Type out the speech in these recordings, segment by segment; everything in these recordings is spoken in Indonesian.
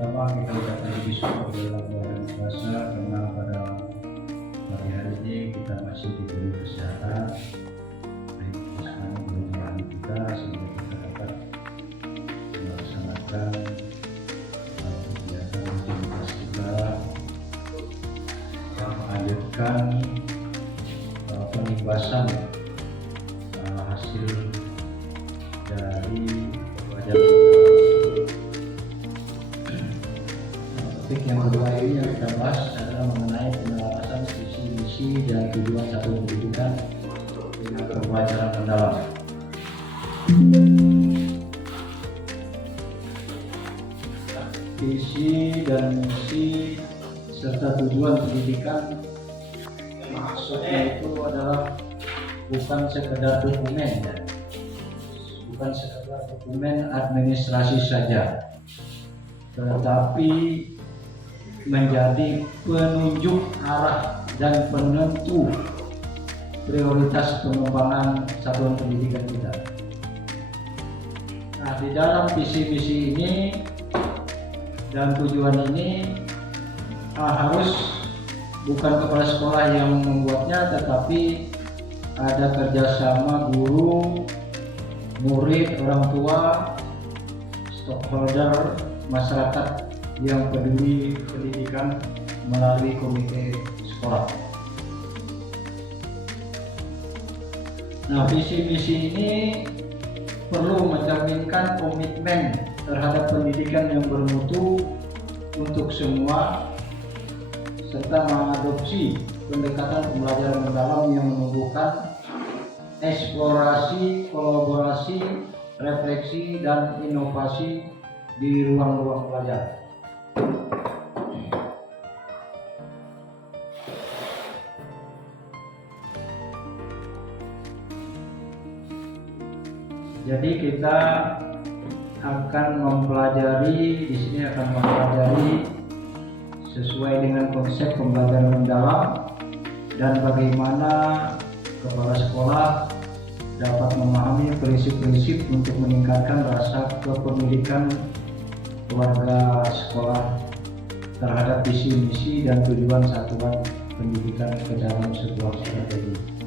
pertama kita udah tadi disuruh dalam bulan puasa karena pada pagi hari ini kita masih diberi kesehatan, baik sekarang belum hari kita sehingga kita dapat melaksanakan kegiatan aktivitas kita yang melanjutkan penibasan hasil dari pembelajaran. Topik yang kedua ini yang kita bahas adalah mengenai penyelarasan visi misi dan tujuan satuan pendidikan dengan pembelajaran mendalam. Visi dan misi serta tujuan pendidikan maksudnya itu adalah bukan sekedar dokumen, ya. Bukan sekedar dokumen administrasi saja, tetapi menjadi penunjuk arah dan penentu prioritas pengembangan satuan pendidikan kita. Nah, di dalam visi misi ini dan tujuan ini harus bukan kepala sekolah yang membuatnya, tetapi ada kerjasama guru, murid, orang tua, stakeholder, masyarakat yang peduli pendidikan melalui komite sekolah. Nah, visi misi ini perlu mencerminkan komitmen terhadap pendidikan yang bermutu untuk semua, serta mengadopsi pendekatan pembelajaran mendalam yang menumbuhkan eksplorasi, kolaborasi, refleksi, dan inovasi di ruang-ruang belajar. Jadi kita akan mempelajari, di sini akan mempelajari sesuai dengan konsep pembelajaran mendalam dan bagaimana kepala sekolah dapat memahami prinsip-prinsip untuk meningkatkan rasa kepemilikan keluarga sekolah terhadap visi misi dan tujuan satuan pendidikan ke dalam sebuah strategi.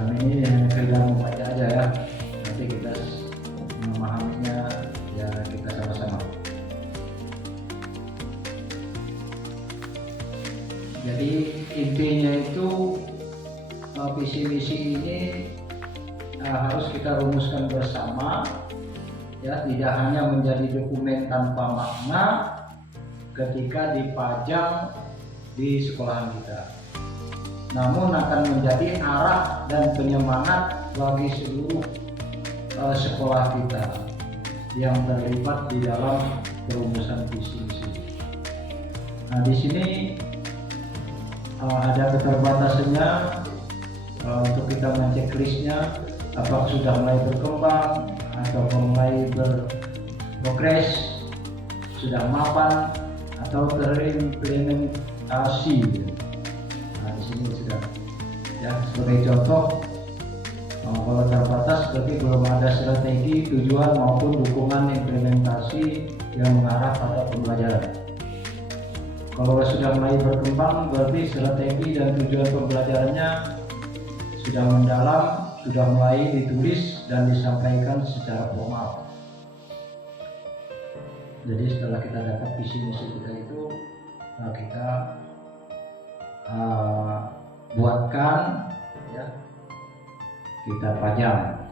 Kami ini yang sekedar membaca aja ya, nanti kita memahaminya ya kita sama-sama. Jadi intinya itu visi misi ini harus kita rumuskan bersama, ya, tidak hanya menjadi dokumen tanpa makna ketika dipajang di sekolahan kita, namun akan menjadi arah dan penyemangat bagi seluruh sekolah kita yang terlibat di dalam perumusan visi misi. Nah, di sini ada keterbatasannya untuk kita menceklistnya, apakah sudah mulai berkembang atau mulai berprogres, sudah mapan atau terimplementasi. Nah, di sini sudah, ya, sebagai contoh, kalau terbatas berarti belum ada strategi, tujuan maupun dukungan implementasi yang mengarah pada pembelajaran. Kalau sudah mulai berkembang berarti strategi dan tujuan pembelajarannya sudah mendalam, sudah mulai ditulis dan disampaikan secara formal. Jadi setelah kita dapat visi misi kita itu, kita buatkan, ya, kita pajang.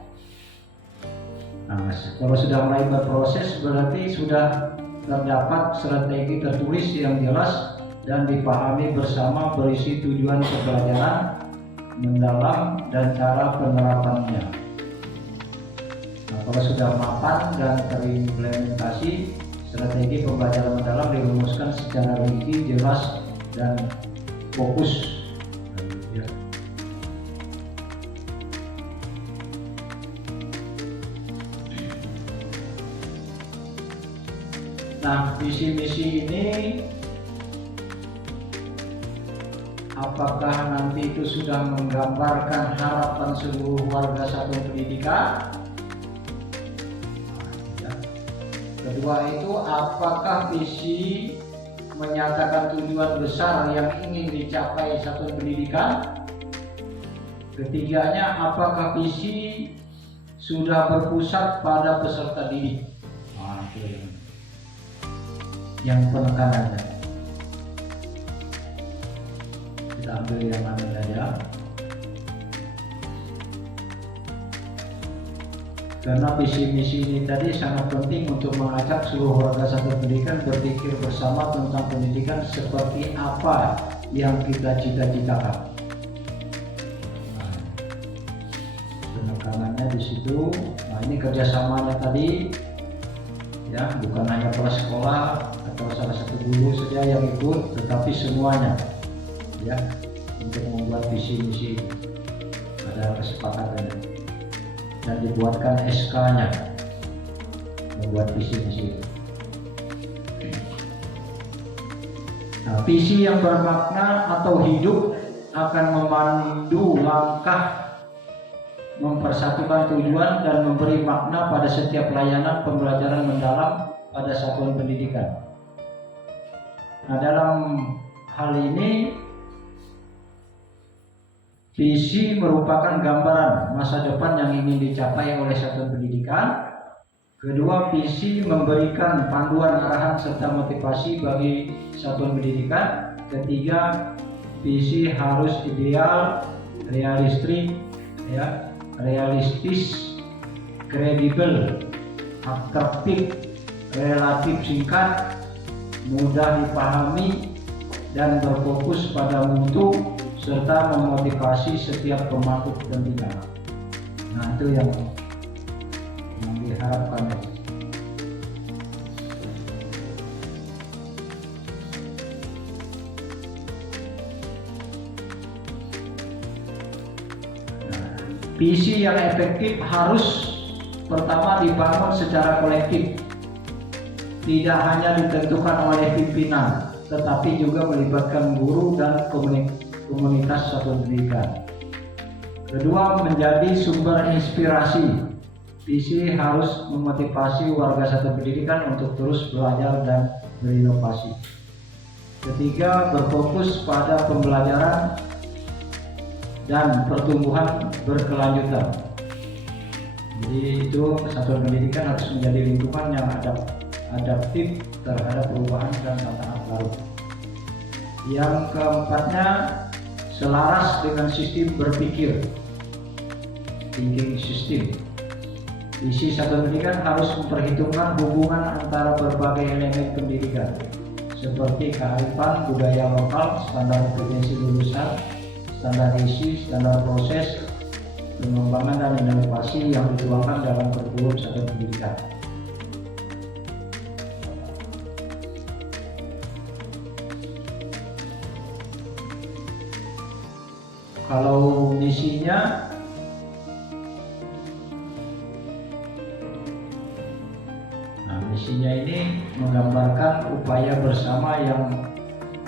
Nah, kalau sudah mulai berproses berarti sudah terdapat strategi tertulis yang jelas dan dipahami bersama berisi tujuan pembelajaran mendalam dan cara penerapannya. Nah, kalau sudah mapan dan terimplementasi, strategi pembelajaran mendalam dirumuskan secara rinci, jelas, dan fokus. Nah, visi misi ini apakah nanti itu sudah menggambarkan harapan seluruh warga satuan pendidikan? Ya. Kedua itu, apakah visi menyatakan tujuan besar yang ingin dicapai satuan pendidikan? Ketiganya, apakah visi sudah berpusat pada peserta didik? Nah, itu yang penekanannya. Kita ambil yang mana saja. Karena visi misi ini tadi sangat penting untuk mengajak seluruh warga satuan pendidikan berpikir bersama tentang pendidikan seperti apa yang kita cita-citakan. Penekanannya di situ. Nah, ini kerjasamanya tadi, ya, bukan hanya kepala sekolah atau salah satu guru saja yang ikut, tetapi semuanya, ya, untuk membuat visi misi. Ada kesepakatan dan dibuatkan SK-nya membuat visi misi. Nah, visi yang bermakna atau hidup akan memandu langkah mempersatukan tujuan dan memberi makna pada setiap layanan pembelajaran mendalam pada satuan pendidikan. Nah, dalam hal ini visi merupakan gambaran masa depan yang ingin dicapai oleh satuan pendidikan. Kedua, visi memberikan panduan arahan serta motivasi bagi satuan pendidikan. Ketiga, visi harus ideal, realistis, kredibel, atraktif, relatif singkat, mudah dipahami, dan berfokus pada mutu serta memotivasi setiap pemangku kepentingan. Nah, itu yang diharapkan. Visi yang efektif harus pertama dibangun secara kolektif, tidak hanya ditentukan oleh pimpinan, tetapi juga melibatkan guru dan komunitas satuan pendidikan. Kedua, menjadi sumber inspirasi. Visi harus memotivasi warga satuan pendidikan untuk terus belajar dan berinovasi. Ketiga, berfokus pada pembelajaran dan pertumbuhan berkelanjutan. Jadi itu satuan pendidikan harus menjadi lingkungan yang adaptif terhadap perubahan dan tantangan baru. Yang keempatnya, selaras dengan sistem berpikir, thinking system. Visi satuan pendidikan harus memperhitungkan hubungan antara berbagai elemen pendidikan seperti kearifan budaya lokal, standar kompetensi lulusan, standar isi, standar proses, pengembangan dan inovasi yang dituangkan dalam kurikulum satuan pendidikan. Kalau misinya, misinya ini menggambarkan upaya bersama yang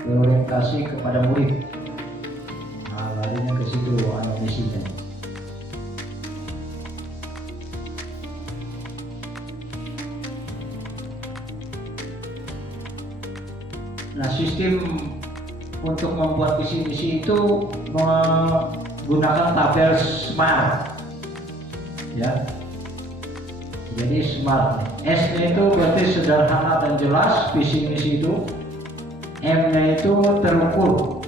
berorientasi kepada murid. Nah, larinya ke situ misinya. Nah, sistem untuk membuat visi misi itu menggunakan tabel SMART, ya. Jadi SMART. S-nya itu berarti sederhana dan jelas visi misi itu. M-nya itu terukur,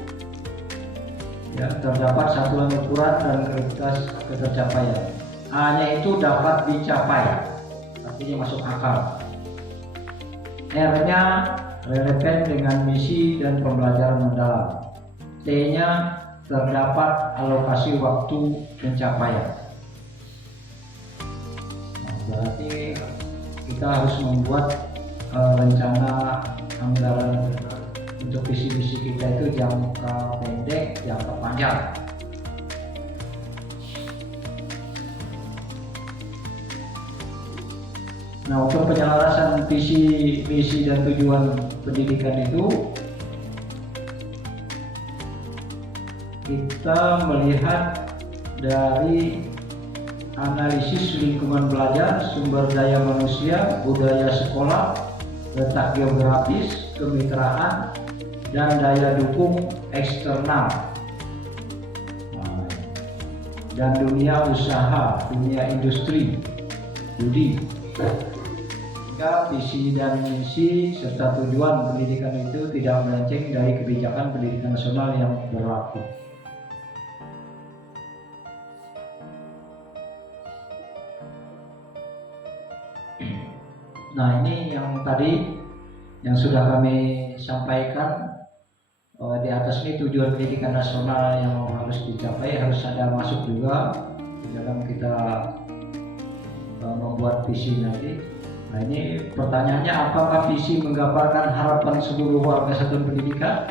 ya, terdapat satuan ukuran dan kriteria ketercapaian. A-nya itu dapat dicapai, artinya masuk akal. R-nya relevan dengan misi dan pembelajaran mendalam. T-nya terdapat alokasi waktu pencapaian. Nah, berarti kita harus membuat rencana anggaran untuk visi-visi kita itu jangka pendek, jangka panjang. Nah, untuk penyelarasan visi, misi dan tujuan pendidikan itu kita melihat dari analisis lingkungan belajar, sumber daya manusia, budaya sekolah, letak geografis, kemitraan, dan daya dukung eksternal, dan dunia usaha, dunia industri, judi. Sehingga visi dan misi serta tujuan pendidikan itu tidak melenceng dari kebijakan pendidikan nasional yang berlaku. Nah, ini yang tadi yang sudah kami sampaikan, di atas ini tujuan pendidikan nasional yang harus dicapai, harus ada masuk juga di dalam kita membuat visi nanti. Nah, ini pertanyaannya, apakah visi menggambarkan harapan seluruh warga satuan pendidikan?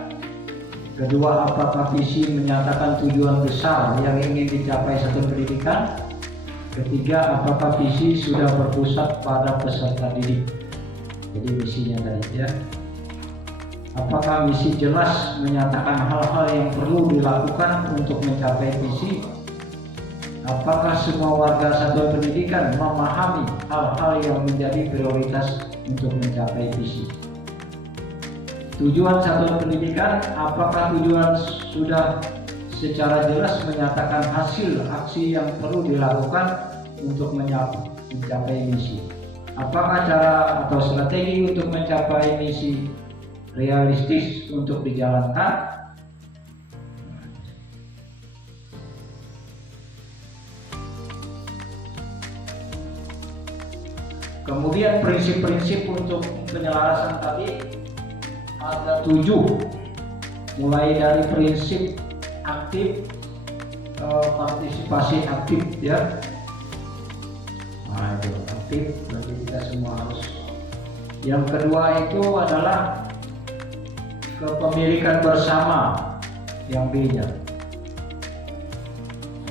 Kedua, apakah visi menyatakan tujuan besar yang ingin dicapai satuan pendidikan? Ketiga, apakah visi sudah berpusat pada peserta didik? Jadi misinya tadi ya. Apakah misi jelas menyatakan hal-hal yang perlu dilakukan untuk mencapai visi? Apakah semua warga satuan pendidikan memahami hal-hal yang menjadi prioritas untuk mencapai visi? Tujuan satuan pendidikan, apakah tujuan sudah secara jelas menyatakan hasil aksi yang perlu dilakukan untuk mencapai misi? Apakah cara atau strategi untuk mencapai misi realistis untuk dijalankan? Kemudian prinsip-prinsip untuk penyelarasan tadi ada 7, mulai dari prinsip aktif, partisipasi aktif ya. Nah, itu aktif, nanti kita semua harus. Yang kedua itu adalah kepemilikan bersama, yang B-nya,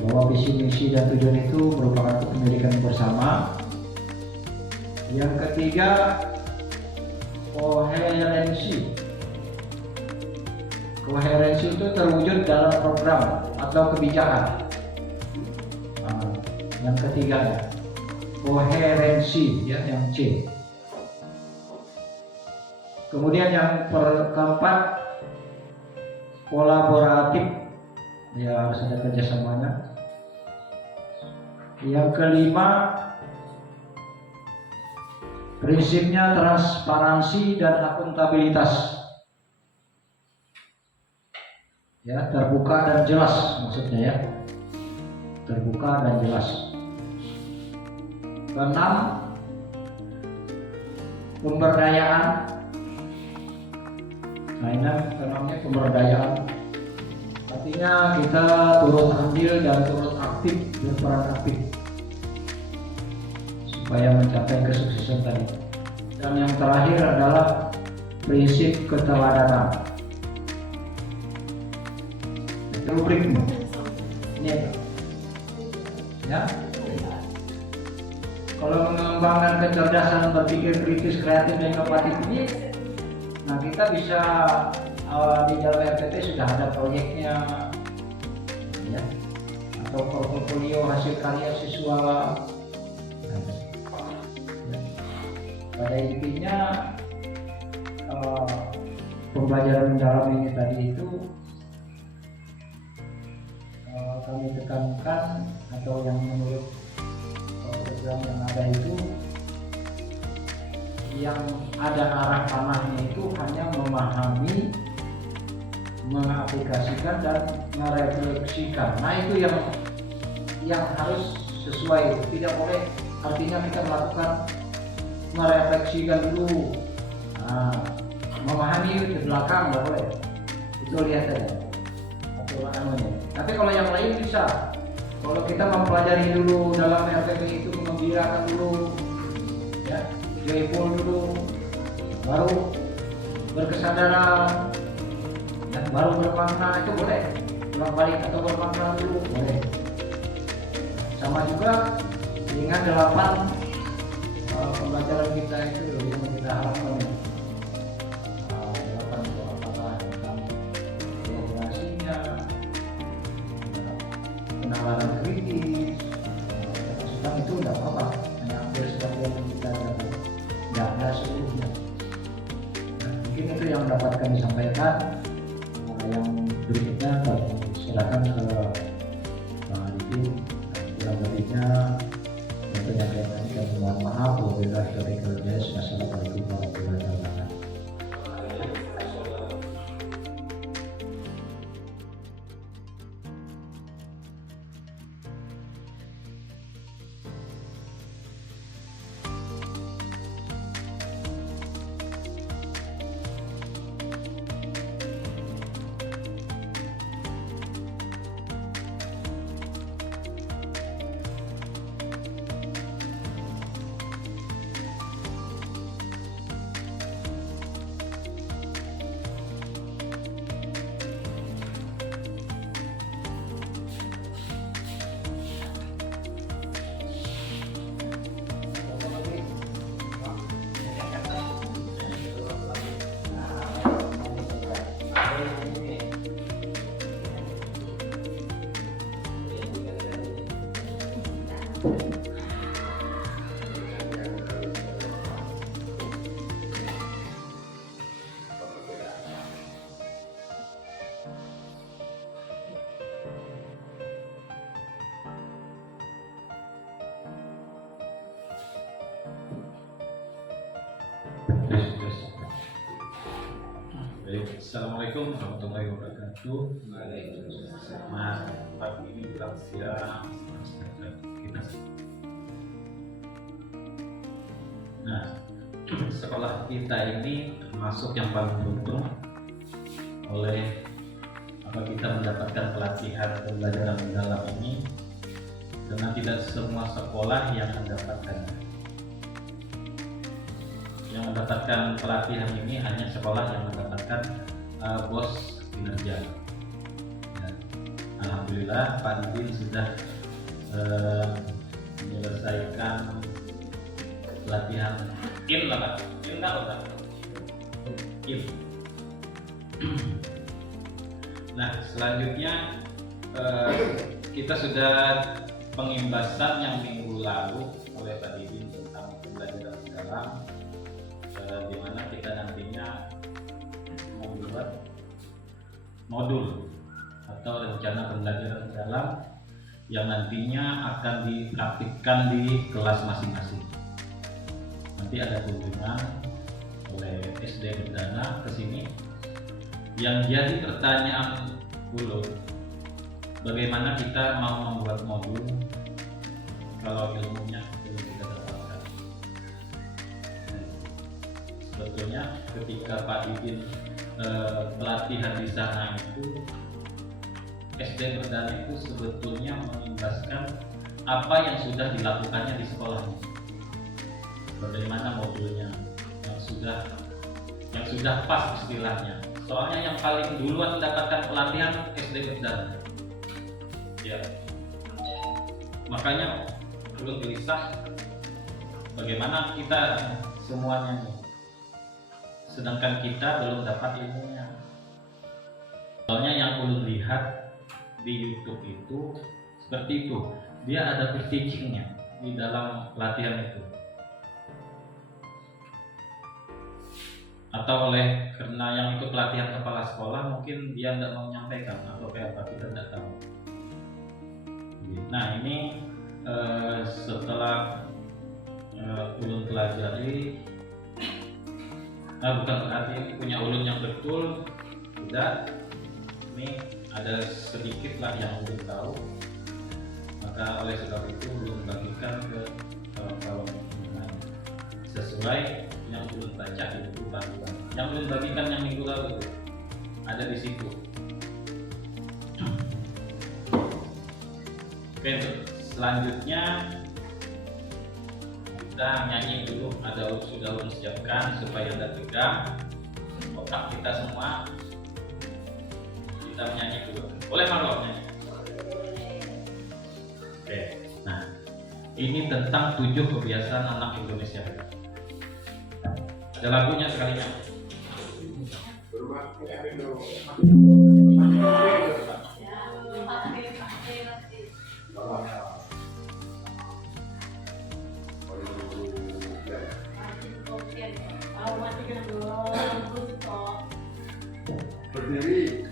bahwa visi misi dan tujuan itu merupakan kepemilikan bersama. Yang ketiga, koherensi. Koherensi itu terwujud dalam program atau kebijakan. Nah, yang ketiga, koherensi ya, yang C. Kemudian yang keempat, kolaboratif, ya harus ada kerjasamanya. Yang kelima, prinsipnya transparansi dan akuntabilitas, ya, terbuka dan jelas maksudnya ya, terbuka dan jelas. Keenam, pemberdayaan. Nah, ini keenamnya pemberdayaan, artinya kita turut andil dan turut aktif, berperan aktif supaya mencapai kesuksesan tadi. Dan yang terakhir adalah prinsip keteladanan. Itu rubriknya. Ini ya. Kalau mengembangkan kecerdasan berpikir kritis, kreatif, dan inovatif ini, nah kita bisa di dalam RPT sudah ada proyeknya, ya, atau portofolio hasil karya siswa. Pada intinya pembelajaran mendalam ini tadi itu kami tekankan, atau yang menurut program yang ada itu, yang ada arah panahnya itu hanya memahami, mengaplikasikan, dan merefleksikan. Nah, itu yang harus sesuai. Tidak boleh, artinya kita melakukan merefleksikan dulu, nah, memahami ke belakang nggak boleh, itu lihat saja atau anunya. Tapi kalau yang lain bisa, kalau kita mempelajari dulu dalam RPP itu, mengembirakan dulu ya, joyful dulu, baru berkesadaran dan baru bermakna, itu boleh. Ulang balik atau bermakna dulu boleh. Sama juga dengan 8 pembelajaran kita itu yang kita harapkan, 8 itu apakah tentang kolaborasinya, penalaran kritis, masukan itu tidak apa-apa, hanya ambil sebagian yang kita dapat, tidak seluruhnya. Nah, mungkin itu yang dapat kami sampaikan. Yang berikutnya kami serahkan ke Pak Arifin. Kurang lebihnya yang penyampaian ini kami mohon maaf. Wabillahi taufiq wal hidayah. Wassalamualaikum warahmatullahi wabarakatuh. Assalamualaikum warahmatullahi wabarakatuh. Selamat pagi, menjelang siang. Nah, sekolah kita ini termasuk yang paling beruntung oleh kita mendapatkan pelatihan pembelajaran mendalam ini, karena tidak semua sekolah yang mendapatkannya. Yang mendapatkan pelatihan ini hanya sekolah yang mendapatkan bos kinerja. Dan alhamdulillah Pak Didin sudah menyelesaikan pelatihan IM lah Pak. IM nggak Pak? IM. Nah, selanjutnya kita sudah pengimbasan yang minggu lalu oleh Pak Didin tentang pembelajaran mendalam, di mana kita nantinya membuat modul atau rencana pembelajaran mendalam yang nantinya akan dipraktikkan di kelas masing-masing. Nanti ada kunjungan oleh SD Berdana ke sini. Yang jadi pertanyaan dulu, bagaimana kita mau membuat modul kalau ilmunya belum kita dapatkan? Sebetulnya ketika Pak Didin pelatihan di sana itu, SD Berdana itu sebetulnya mengimbaskan apa yang sudah dilakukannya di sekolah. Bagaimana modulnya yang sudah pas istilahnya. Soalnya yang paling duluan mendapatkan pelatihan SD Berdana. Ya. Makanya belum gelisah bagaimana kita semuanya nih. Sedangkan kita belum dapat ilmunya. Soalnya yang ulun lihat di YouTube itu seperti itu, dia ada teachingnya di dalam pelatihan itu. Atau oleh karena yang itu pelatihan kepala sekolah, mungkin dia tidak mau menyampaikan atau kayak apa, kita tidak tahu. Nah ini setelah ulun pelajari, bukan berarti ini punya ulun yang betul, tidak. Ini ada sedikit lah yang ulun tahu, maka oleh sebab itu ulun bagikan ke kawan-kawan sesuai yang ulun baca di buku panduan. Yang ulun bagikan yang minggu lalu itu ada di situ. Oke, selanjutnya kita nyanyi dulu. Sudah ulun siapkan supaya tidak tegang otak kita semua. Kita menyanyi dulu. Boleh Marlon nyanyi? Oke. Nah, ini tentang 7 kebiasaan anak Indonesia. Ada lagunya sekalinya. Berdiri.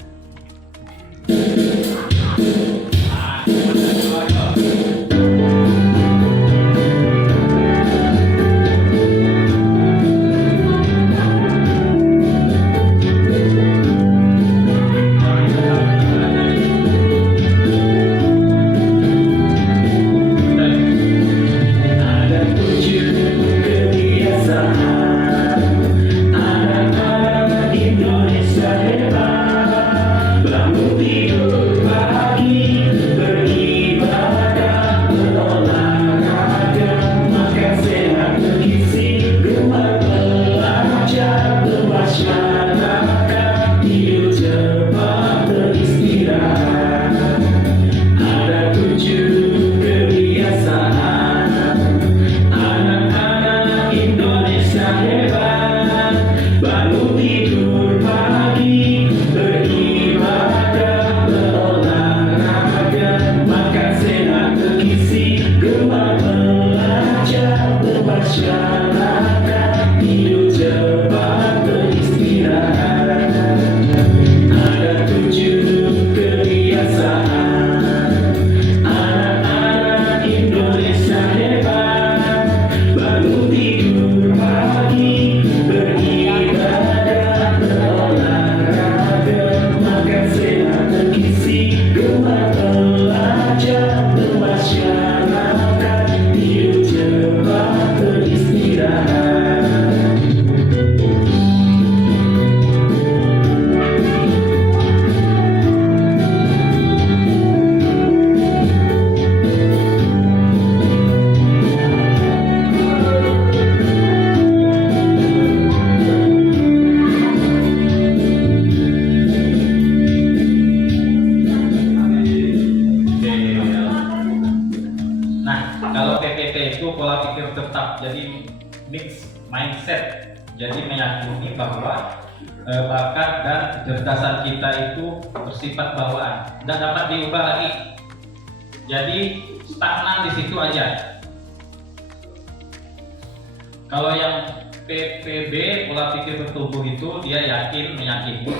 pola pikir tetap, jadi mix mindset, jadi meyakini bahwa bakat dan kecerdasan kita itu bersifat bawaan dan dapat diubah lagi, jadi stagnan di situ aja. Kalau yang PPB, pola pikir bertumbuh, itu dia meyakini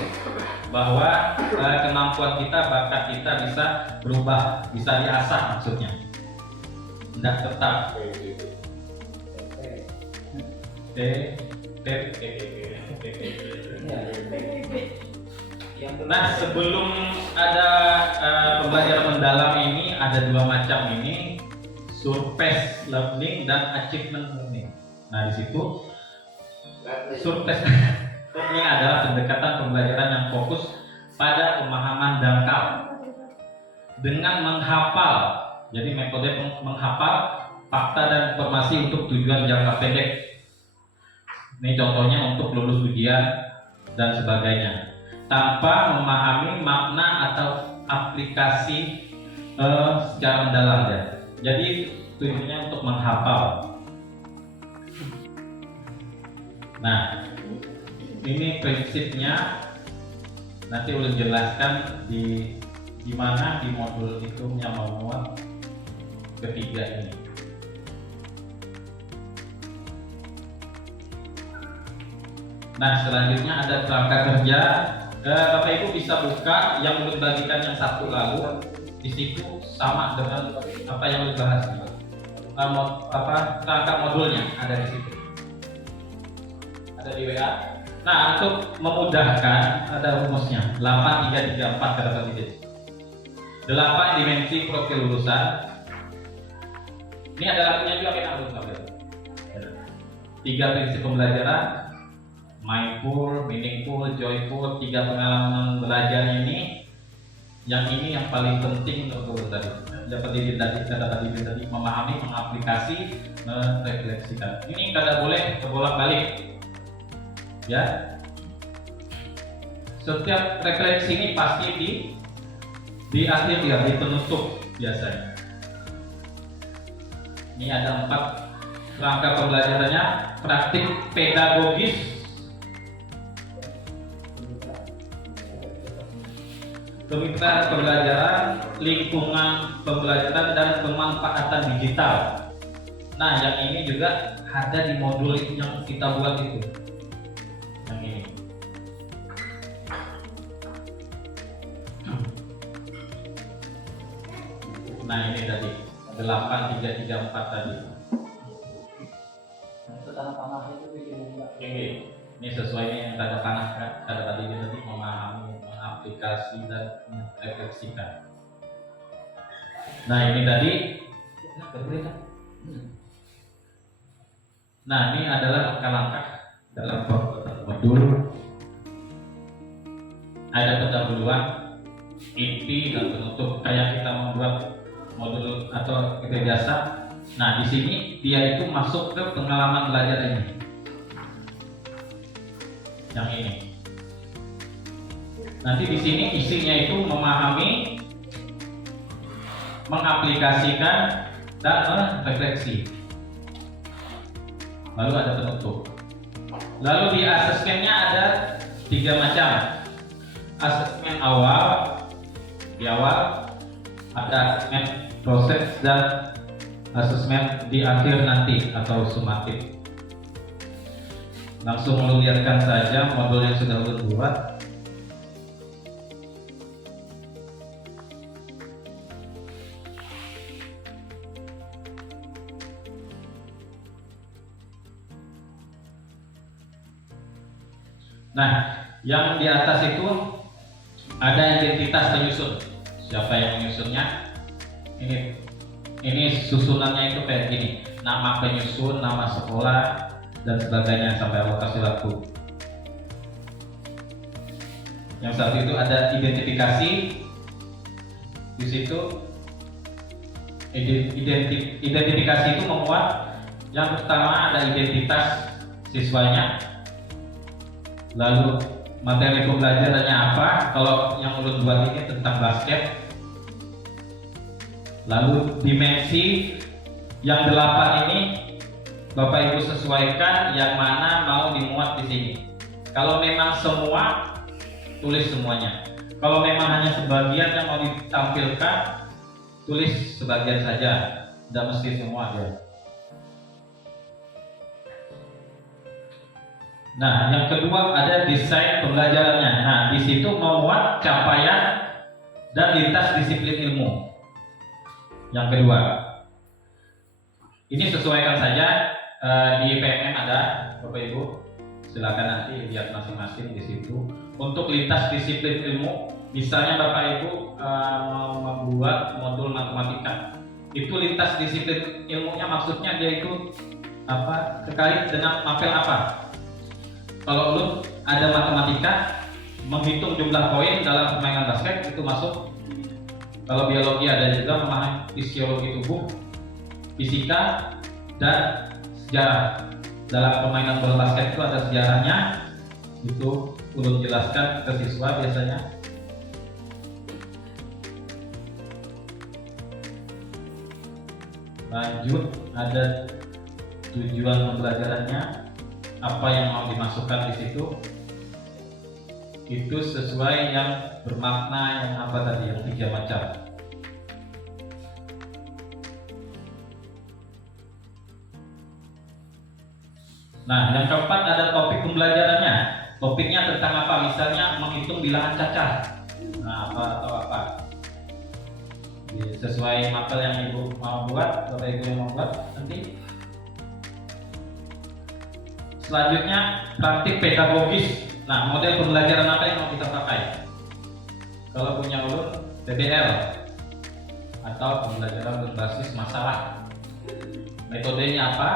bahwa kemampuan kita, bakat kita bisa berubah, bisa diasah, maksudnya tidak tetap. Nah, sebelum ada pembelajaran mendalam ini, ada dua macam ini, surface learning dan achievement learning. Nah, di situ surface learning adalah pendekatan pembelajaran yang fokus pada pemahaman dangkal dengan menghafal. Jadi metode menghafal fakta dan informasi untuk tujuan jangka pendek. Ini contohnya untuk lulus ujian dan sebagainya, tanpa memahami makna atau aplikasi secara mendalam ya. Jadi tujuannya untuk menghafal. Nah, ini prinsipnya nanti ulun jelaskan di mana di modul itu yang memuat ketiga ini. Nah, selanjutnya ada kerangka kerja. Bapak Ibu bisa buka yang ulun bagikan yang satu lalu. Di situ sama dengan apa yang ulun bahas. Kerangka modulnya ada di situ. Ada di WA. Nah, untuk memudahkan ada rumusnya 8-3-3-4 kata titik. 8 dimensi profil lulusan. Ini ada lagunya juga kita belum tahu. 3 prinsip pembelajaran, mindful, meaningful, joyful. 3 pengalaman belajar ini. Yang ini yang paling penting untuk tadi. Dapat tadi memahami, mengaplikasi, merefleksikan. Ini kada boleh terbolak-balik. Ya, setiap refleksi ini pasti di akhir ya, di penutup biasanya. Ini ada 4 rangka pembelajarannya. Praktik pedagogis, kemitraan pembelajaran, lingkungan pembelajaran, dan pemanfaatan digital. Nah, yang ini juga ada di modul yang kita buat itu. Yang ini. Nah, ini tadi 8334 tadi. Tanda panah itu bikin enggak? Ini sesuai yang tanda panah kata tadi ini tadi, memahami, mengaplikasi dan merefleksikan. Nah, ini tadi. Nah, ini adalah langkah-langkah dalam pembuatan modul. Ada pendahuluan, inti dan penutup. Kayak kita membuat modul atau jasa. Nah, di sini dia itu masuk ke pengalaman belajar ini. Yang ini. Nanti di sini isinya itu memahami, mengaplikasikan, dan merefleksi. Lalu ada penutup. Lalu di asesmennya ada 3 macam. Asesmen awal, di awal, ada asesmen proses, dan asesmen di akhir nanti atau sumatif. Langsung lu lihatkan saja modul yang sudah lu buat. Nah, yang di atas itu ada identitas penyusun. Siapa yang menyusunnya? Ini susunannya itu kayak gini. Nama penyusun, nama sekolah, dan sebagainya sampai alokasi waktu. Yang satu itu ada identifikasi. Di situ identifikasi itu memuat yang pertama ada identitas siswanya. Lalu materi pembelajarannya apa? Kalau yang ulun buat ini tentang basket. Lalu dimensi yang 8 ini Bapak Ibu sesuaikan yang mana mau dimuat di sini. Kalau memang semua, tulis semuanya. Kalau memang hanya sebagian yang mau ditampilkan, tulis sebagian saja. Tidak mesti semua ya. Nah, yang kedua ada desain pembelajarannya. Nah, di situ memuat capaian dan lintas disiplin ilmu. Yang kedua, ini sesuaikan saja di PMM ada, Bapak Ibu. Silakan nanti lihat masing-masing di situ. Untuk lintas disiplin ilmu, misalnya Bapak Ibu mau membuat modul matematika, itu lintas disiplin ilmunya maksudnya dia itu apa? Terkait dengan mapel apa? Kalau lu ada matematika, menghitung jumlah poin dalam permainan basket itu masuk. Kalau biologi ada juga memahami fisiologi tubuh, fisika, dan sejarah. Dalam permainan bola basket itu ada sejarahnya. Itu ulun jelaskan ke siswa biasanya. Lanjut, ada tujuan pembelajarannya. Apa yang mau dimasukkan di situ itu sesuai yang bermakna yang apa tadi, yang 3 macam. Nah, yang keempat ada topik pembelajarannya. Topiknya tentang apa? Misalnya menghitung bilangan cacat. Nah, apa atau apa? Sesuai mapel yang Ibu mau buat, Bapak Ibu yang mau buat nanti. Selanjutnya praktik pedagogis. Nah, model pembelajaran apa yang mau kita pakai? Kalau punya ulun PBL atau pembelajaran berbasis masalah. Metodenya apa?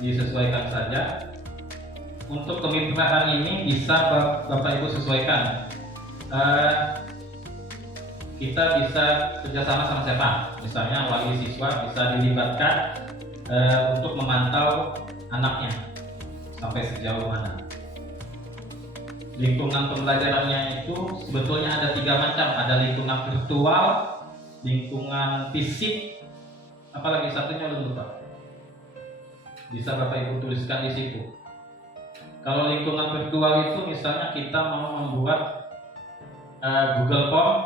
Disesuaikan saja. Untuk kemitraan ini bisa Bapak Ibu sesuaikan. Kita bisa kerjasama sama siapa? Misalnya wali siswa bisa dilibatkan untuk memantau anaknya sampai sejauh mana. Lingkungan pembelajarannya itu sebetulnya ada 3 macam. Ada lingkungan virtual, lingkungan fisik, apalagi satunya lupa. Bisa Bapak Ibu tuliskan di situ. Kalau lingkungan virtual itu misalnya kita mau membuat Google Form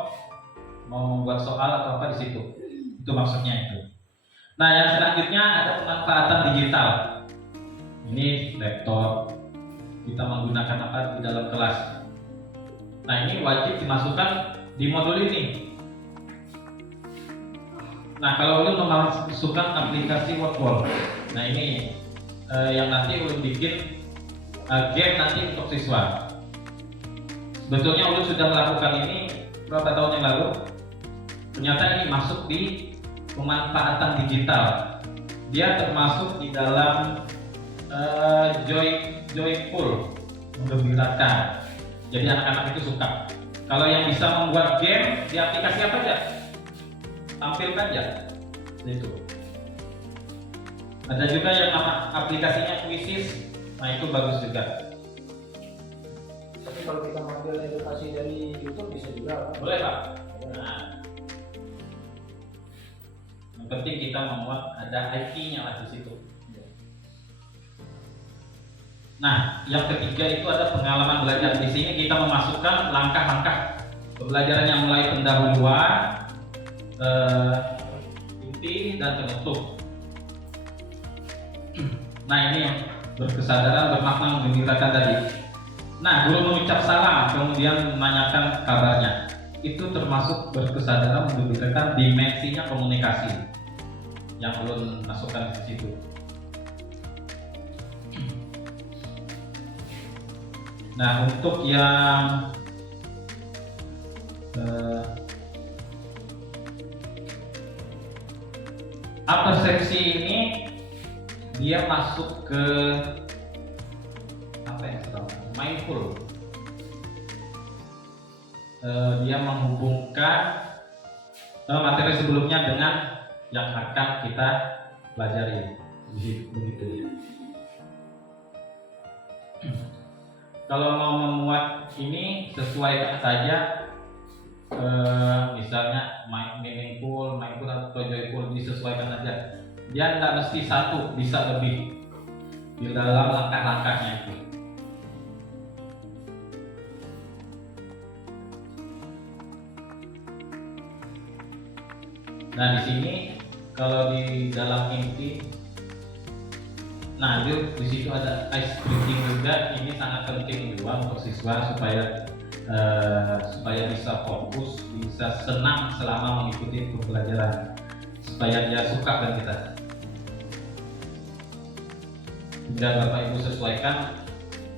mau membuat soal atau apa di situ. Itu maksudnya itu. Nah, yang selanjutnya ada pemanfaatan digital. Ini laptop. Kita menggunakan apa di dalam kelas. Nah, ini wajib dimasukkan di modul ini. Nah, kalau ulun memasukkan aplikasi Wordwall. Nah, ini yang nanti ulun bikin game nanti untuk siswa. Sebetulnya ulun sudah melakukan ini berapa tahun yang lalu. Ternyata ini masuk di pemanfaatan digital. Dia termasuk di dalam joyful, menggembirakan. Jadi anak-anak itu suka. Kalau yang bisa membuat game di aplikasi apa aja? Tampilkan ya. Itu. Ada juga yang nama aplikasinya Quizzes. Nah, itu bagus juga. Tapi kalau kita mengambil edukasi dari YouTube bisa juga, Pak. Boleh, Pak. Nah, yang penting kita memuat ada IT-nya lah di situ. Nah, yang ketiga itu ada pengalaman belajar. Di sini kita memasukkan langkah-langkah pembelajaran yang mulai pendahuluan, inti dan penutup. Nah, ini yang berkesadaran bermakna menggembirakan tadi. Nah, guru mengucap salam kemudian menanyakan kabarnya. Itu termasuk berkesadaran menggembirakan, dimensinya komunikasi yang belum masukkan di situ. Nah, untuk yang persepsi ini dia masuk ke apa yang mindful. Dia menghubungkan materi sebelumnya dengan yang akan kita pelajari. Begitu. Kalau mau memuat ini sesuaikan saja, misalnya meaningful atau joyful, disesuaikan saja. Dia nggak mesti satu, bisa lebih di dalam langkah-langkahnya itu. Nah, di sini kalau di dalam inti, nah di situ ada ice breaking juga. Ini sangat penting juga untuk siswa supaya bisa fokus, bisa senang selama mengikuti pembelajaran, supaya dia suka dengan kita. Tinggal Bapak Ibu sesuaikan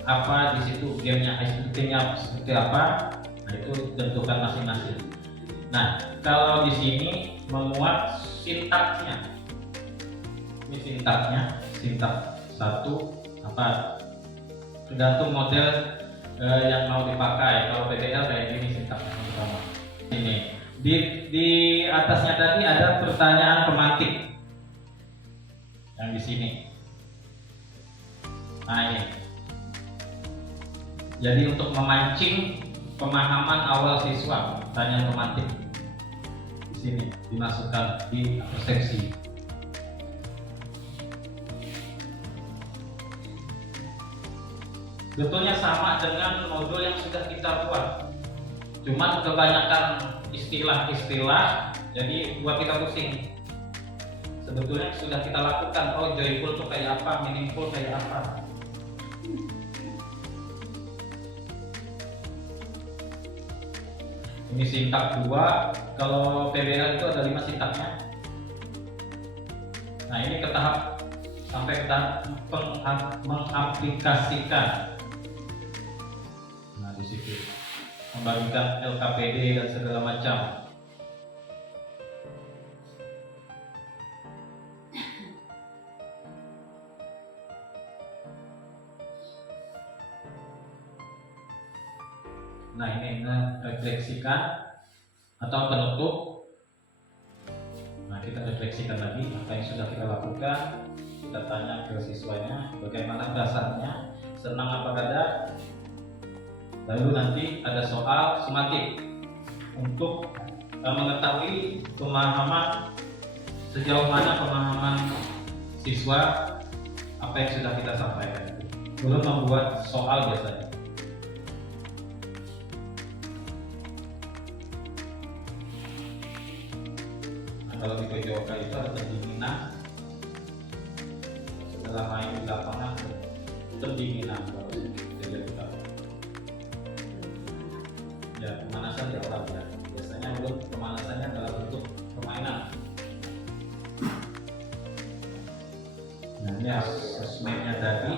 apa di situ gamenya, ice breakingnya seperti apa. Nah, itu tentukan masing-masing. Nah, kalau di sini memuat sintaksnya. Ini sintaks satu apa? Tergantung model yang mau dipakai. Kalau PBL kayak gini sintaks yang pertama. Ini di atasnya tadi ada pertanyaan pemantik. Yang di sini. Nah, ini. Jadi untuk memancing pemahaman awal siswa, pertanyaan pemantik. Sini dimasukkan di persepsi. Betulnya sama dengan modul yang sudah kita buat, cuman kebanyakan istilah-istilah jadi buat kita pusing. Sebetulnya sudah kita lakukan. Oh, joyful itu kayak apa, meaningful kayak apa. Ini sintaks 2, kalau PBL itu ada 5 sintaksnya. Nah, ini ke tahap sampai ke tahap mengaplikasikan. Nah, di situ membagikan LKPD dan segala macam. Nah, ini refleksikan atau penutup. Nah, kita refleksikan lagi apa yang sudah kita lakukan. Kita tanya ke siswanya bagaimana perasaannya, senang apa tidak. Lalu nanti ada soal sumatif untuk mengetahui pemahaman, sejauh mana pemahaman siswa apa yang sudah kita sampaikan. Belum membuat soal biasanya. kalau di Pojokan itu ada pendinginan. Setelah main di lapangan pendinginan kalau di Pojokan. Ya pemanasan di olahraga. Biasanya pemanasannya dalam bentuk permainan. Nah ini asesmennya tadi,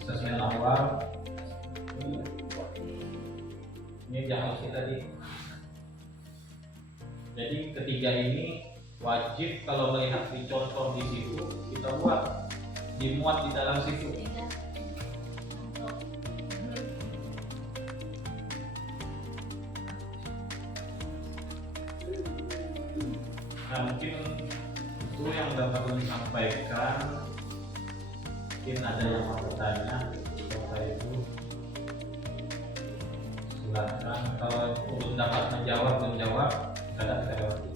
asesmen awal. Ini yang harus tadi. Jadi ketiga ini wajib kalau melihat dicontoh di situ kita buat, dimuat di dalam situ. Nah mungkin itu yang dapat kami sampaikan. Mungkin ada yang mau bertanya terkait itu, silakan. Kalau belum dapat menjawab kadang kita lewati.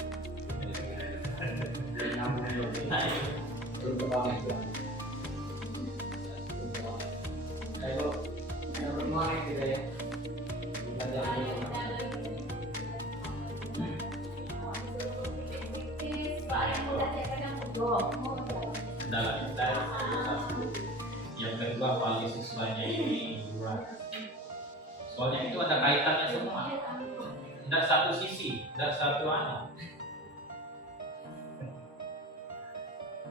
Dalam kita satu, yang kedua wali siswanya ini dua. Soalnya itu ada kaitannya semua. Tidak satu sisi, tidak satu anu.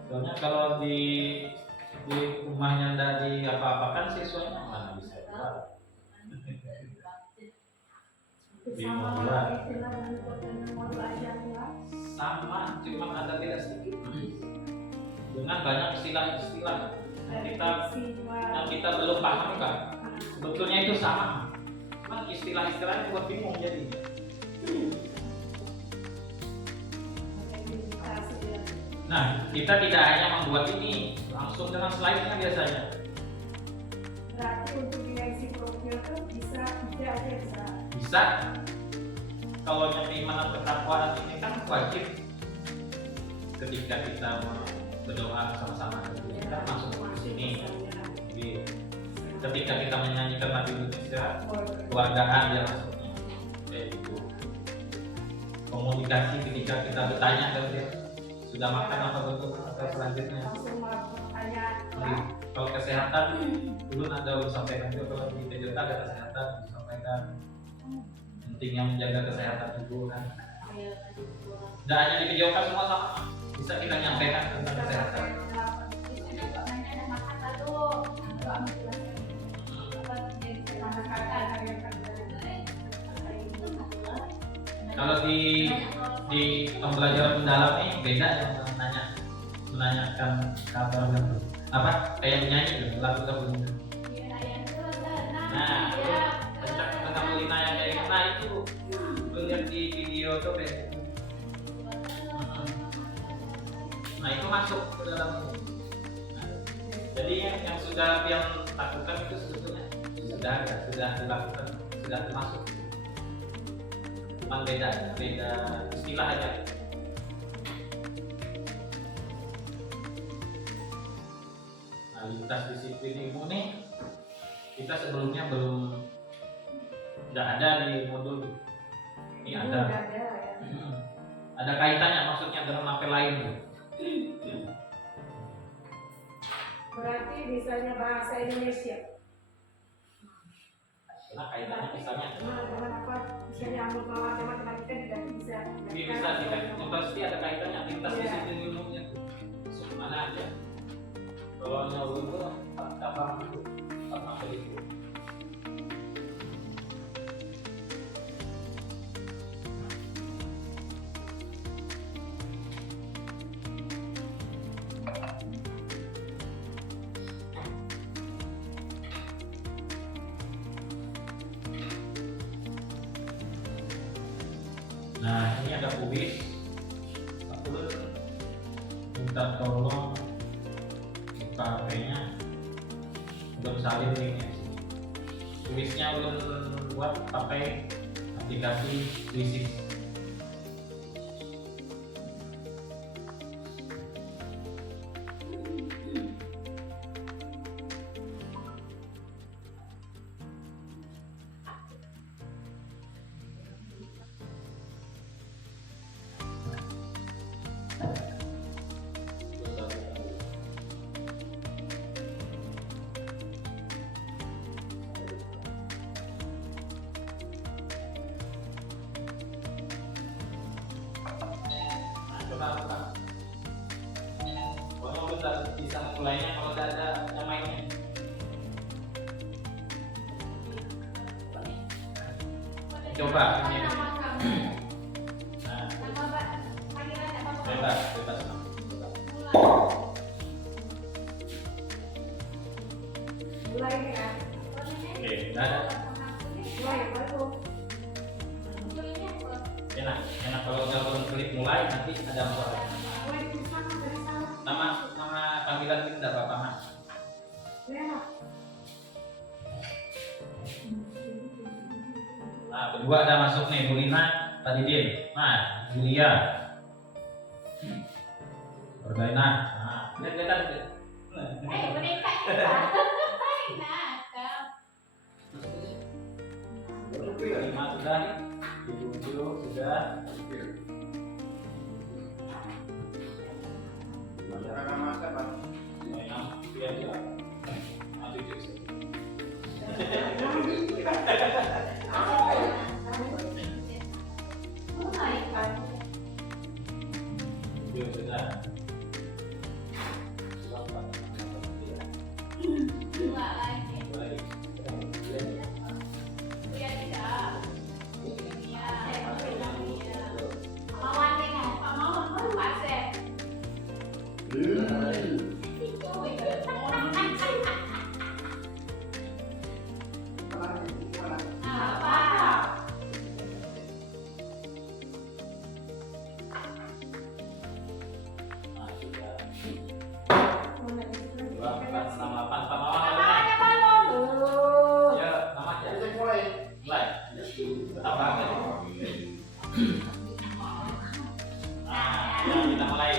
Soalnya kalau di rumahnya tidak di apa-apakan siswanya mana bisa buat. Sama, cuma ada beda sedikit. Dengan banyak istilah-istilah yang kita belum paham kan. Sebetulnya itu sama. Cuma istilah-istilahnya buat bingung jadi. Nah, kita tidak hanya membuat ini langsung dengan slide-nya biasanya. Berarti untuk dimensi profil itu bisa tidak aja bisa. Bisa. Kalau keimanan ketakwaan ini kan wajib. Ketika kita berdoa sama-sama, kita masuk ke sini. Jadi, ketika kita menyanyikan lagu Indonesia, keluargaan dia masuknya. Kayak gitu. Komunikasi ketika kita bertanya ke dia, sudah makan apa betul atau selanjutnya. Jadi, kalau kesehatan dulu ada sampaikan juga, kalau di Toyota ada kesehatan disampaikan, pentingnya menjaga kesehatan ibu kan. Tidak hanya di Toyota semua sama, bisa kita nyampaikan tentang kesehatan. Kalau di pembelajaran mendalam ini beda yang menanyakan kabar apa kayak menyanyi lagu sebelumnya. Nah, tentang Lina yang kayak nah itu lihat di video tuh kayak. Nah itu masuk ke dalam. Nah, jadi yang sudah yang lakukan itu sebetulnya sudah dilakukan, sudah termasuk. Cuma beda istilah aja. Nah, lintas disiplin ilmu nih kita sebelumnya belum tidak ada di modul ini ada. Ada kaitannya maksudnya dengan materi lain. Berarti misalnya bahasa Indonesia. Nah kaitannya misalnya. Dengan apa? Misalnya untuk matematika tidak bisa. Bisa sih kan, pasti ada kaitannya lintas disiplin ilmunya. Mana aja. Kalau nyawur itu apa itu? Nah ini ada kuis, aku minta tolong buka HP-nya, belum salin linknya. Kuisnya belum buat pakai aplikasi Quizzes. Buka. Pokoknya bentar bisa mulainya kalau tidak ada yang mainnya. Coba ini. Nah, bebas. Mulai ya. Oke, udah ada. Mulai baru. Enak kalau udah klik mulai nanti ada suara. Mulai bisa dari sana. Nama panggilan kita tidak apa-apa Mas. Ya. Nah, berdua ada masuk nih, Bu Lina, Pak Didin. Nah, Julia. Bergaina. Nah, lihat. boneka kita. Lima sudah nih. 7 sudah. Nama siapa? 6 dia. Maju terus. Sudah. Dua lagi. Ya tidak. Kita mulai.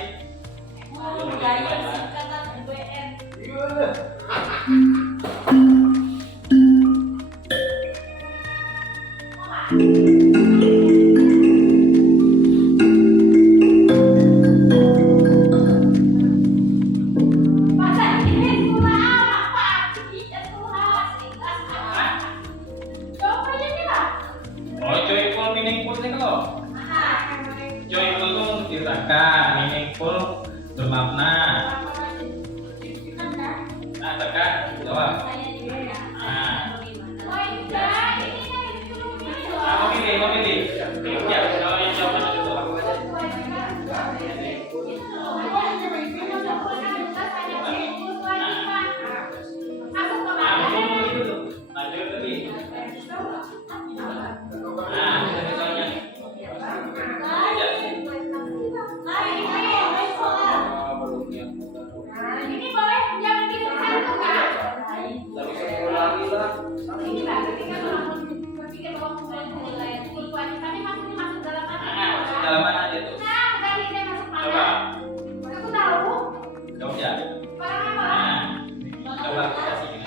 Oh, joyful meaningful nih kalau. Joyful itu menggembirakan, meaningful bermakna. Nah, tekan, jawab. Mau pilih. Ya, kalau yang jawaban itu. Lanjut lagi. Dalam mana aja tuh? Coba. Jawab ya. Coba kita sini.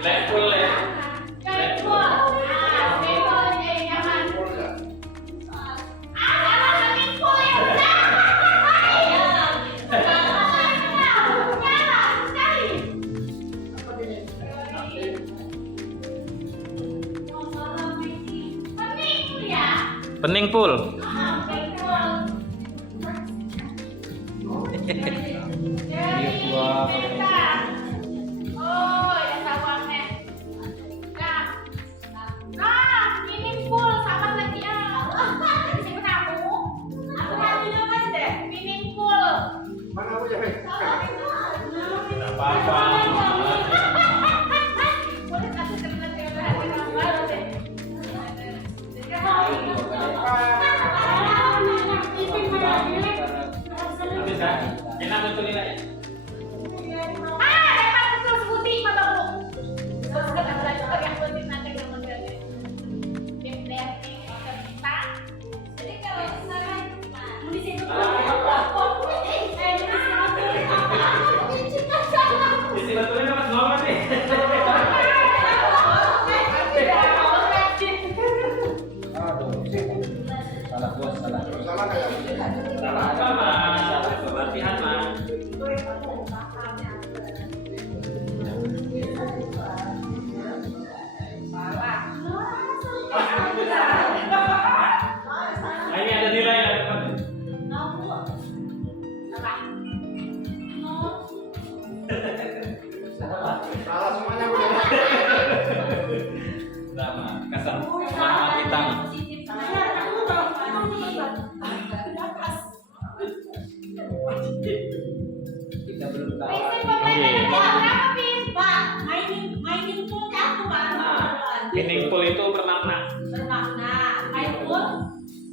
Level ya. Pening pul. Mana aku jadi? Enak Kasar. Mahal hitam. Kita belum tahu. Meaningful itu bermakna.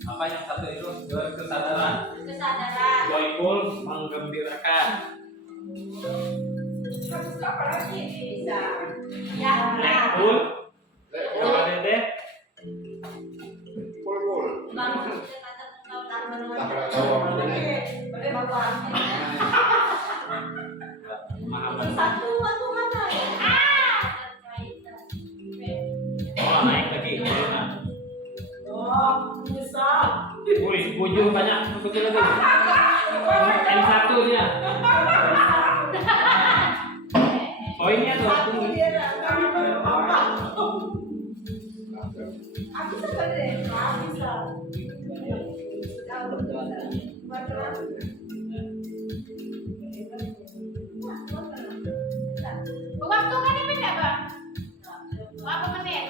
Apa yang satu itu berkesadaran. Joyful menggembirakan. Thankful. Apa dede? Pul. Pemahaman. Satu mana ya? Oh, naik lagi. Wih, bujur banyak betul lagi. M1 dia. Poinnya tuh. Waktu kan ini beda, Bang? Berapa menit?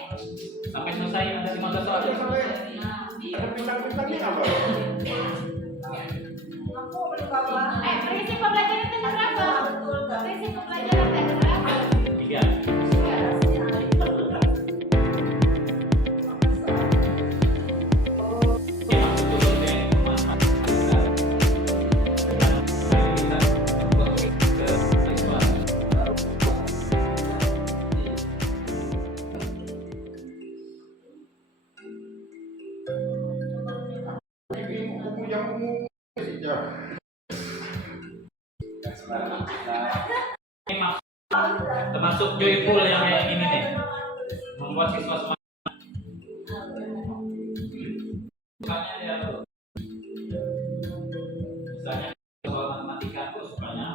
Sampai selesai ada 15 soal. Ada bintang-bintangnya apa? Prinsip pembelajaran itu berapa? Prinsip pembelajaran itu berapa? 3. Ini buku yang umum sih, Termasuk joyful yang kayak gini nih, membuat siswa semangat. Misalnya dia tuh, misalnya soal matematika tuh sukanya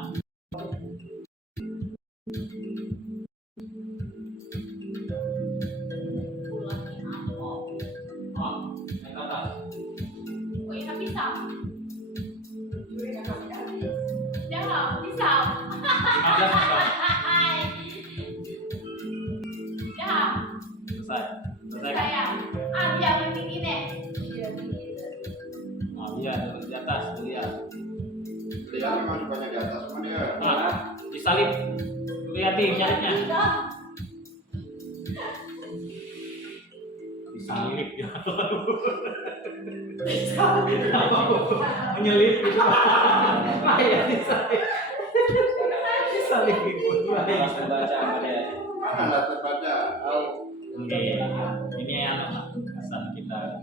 naik atas. Oh, ini pisau. Jangan, pisau. 15 misal. Jangan. Selesai. Selesai. Saya. Dia yang tinggi deh. Nah, dia di atas tuh ya. Dia memang sukanya di atas semua dia. Nah, disalip. Lihatin nyalipnya. Disalip ya. Menyelip gitu. Bahaya disalip. Disalip gitu. Bahaya. Baca sama dia. Mana nggak terbaca? Oke, ini yang asal kita.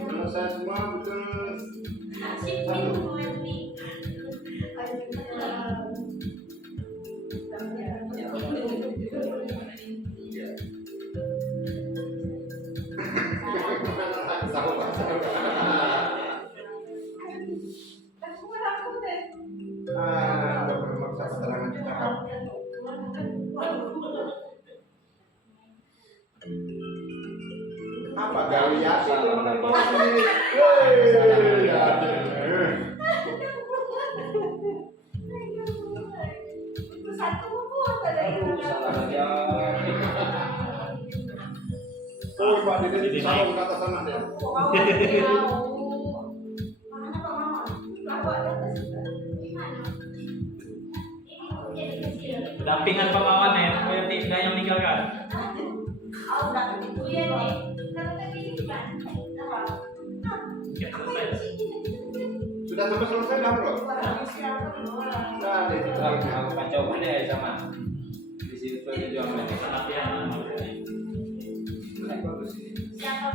Selesai semua betul. Tahu bahasa. Udah memaksa keterangan kita. Apa galiasi itu menonton ini? Oh, Pak, di sana ke atas sana dia. Pendampingan pemawan ya, tidak yang meninggalkan. Ya, selesai. Sudah sampai selesai dah bro? Nah, di situ Aku kacau mana ya sama di situ aja juga main. Latihan. Bagus ini. Siapa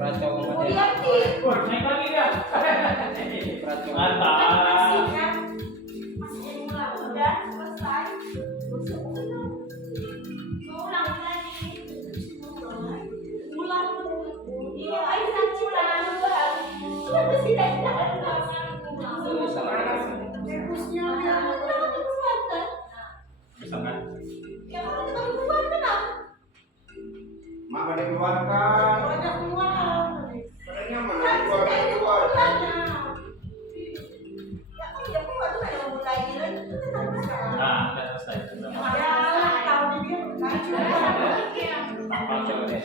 Kacau mana? Naik lagi ya. Kacau. Mantap. Terus sama Misalkan Mak ada keluarkan. Katanya mana keluar. nah udah selesai sudah. apa coba deh.